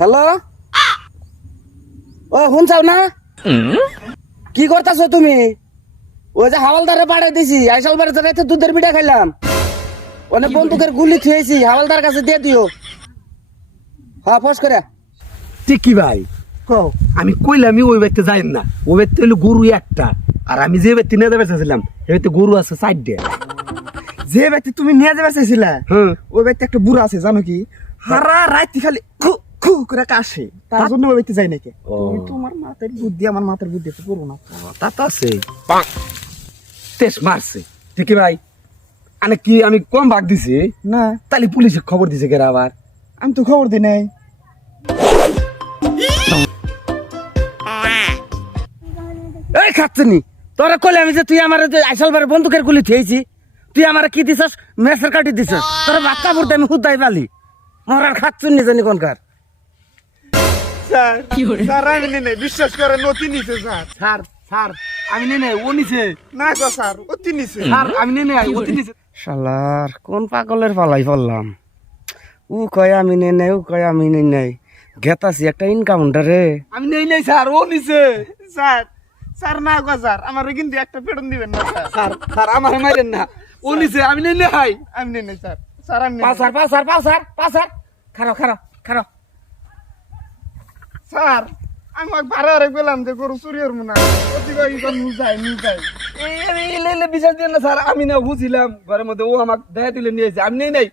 Hello, ও শুনছাও না? কি করতেছো তুমি? ওই যে হাওলদারে পাঠিয়ে দিছি, আইসাল বাড়িতে রাতে দুধের পিঠা খাইলাম, অনেক বন্দুকের গুলি থুয়েছি, হাওলদার কাছে দিয়ে দিও। হ্যাঁ, ফস করে। ঠিক কি ভাই, কও। আমি কইলামই ওই বাড়িতে যাই না। ওই বাড়িতে হইলো গরু একটা, আর আমি যে বাড়িতে নিয়ে যাবে চাইছিলাম সেই বাড়িতে গরু আছে 4টে। যে ব্যক্তি তুমি নিয়ে যাবে চাইছিলা হ্যাঁ, ওই ব্যক্তি একটা বুড়া আছে জানো কি, হারা রাত খালি খু খু করে কাশে, তার জন্য ওই ব্যক্তি যাই নাকি। ও। তুমি তোমার মাথার বুদ্ধি আমার মাথার বুদ্ধি একটু করবো না। তা তো আছে। তেজ মারছে ঠিক কি ভাই, আনে কি আমি কম ভাগ দিছি? না, তাহলে পুলিশে খবর দিছে কেরা আবার? আমি তো খবর দিই নাই। এই খাচ্ছনি, তোরা কইলে আমি যে তুই আমার আইসাল বাড়ি বন্দুকের গুলি থুয়েছি, তুই আমার কি দিছস? মেসের কাটি দিছস। তোরা বাচ্চা পড়তে আমি হুদাই পালি মরার খাচ্ছনি জানি কোনকার। স্যার স্যার আমি নেই, বিশ্বাস করে নতি নিছে স্যার। স্যার স্যার আমি নেই নাই, ও নিছে। না গো স্যার, অতি নিছে। স্যার আমি নেই নাই, ও নিছে। শালার কোন পাগলের পালাই পড়লাম। ও কয় আমি নেই নাই, ও কয় আমি নেই নাই, গেতাছি একটা ইনকাউন্টারে। আমি নেই নাই স্যার, ও নিছে। স্যার স্যার না গো স্যার, আমার কিন্তু একটা পেটন দিবেন না স্যার। স্যার স্যার আমার মাইরেন না, ও নিছে, আমি নেই নাই। আমি নেই স্যার, স্যার আমি নেই। পাসার পাসার পাসার পাসার, খারো খারো খারো। স্যার আমি ভাড়া রে গেলাম যে গরু চুরি হরমু না, অতি কই কোন নিজাই নিজাই। এই বিশ্বাস দিন না স্যার, আমি না বুঝিলাম ঘরের মধ্যে, ও আমাকে দেয়া তুলে নিয়েছে, আমি নেই নাই।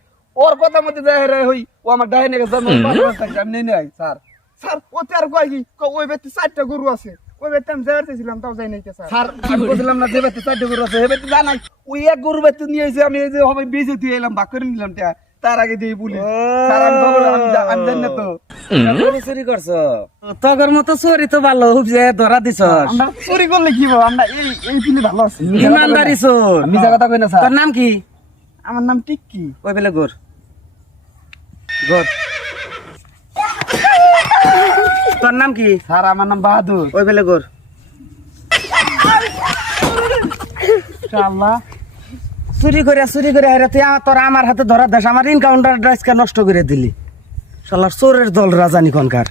ওর কথা মধ্যে দেয়া রে হই, ও আমার ডাহে নিয়ে গেছে, আমি নেই নাই স্যার। স্যার অতি আর কয় কি ওই ব্যক্তি 4টা গরু আছে, ওই ব্যক্তি আমি যাইতে ছিলাম তাও যাই নাই কে স্যার। স্যার আমি বলছিলাম না যে ব্যক্তি 4টে গরু আছে, সে ব্যক্তি জানাই ওই এক গরু ব্যক্তি নিয়ে এসে আমি এই যে হবে বেঁচে দিয়ে এলাম, ভাগ করে নিলাম টা, তার আগে দিয়ে পুলিশ। স্যার আমি খবর আমি জানি না তো। চুরি চুরি করছো? তগর মতো চুরি তো ভালো হুবজে ধরা দিছস। আমরা চুরি করলে কি হবে, আমরা এই এই পিলে ভালো আছি। ইমানদারি চোর। আমি যা কথা কই না স্যার। তোর নাম কি? আমার নাম টিক্কি। ওই বেলে গোর গোর। তোর নাম কি? স্যার আমার নাম বাহাদুর। ওই বেলে গোর। ইনশাআল্লাহ চুরি করে হারে তুই তোর আমার হাতে ধরা দেশ, আমার ইনকাউন্টার ড্রাইসকে নষ্ট করে দিলি। শালার চোরের দল রাজানি কোনকার।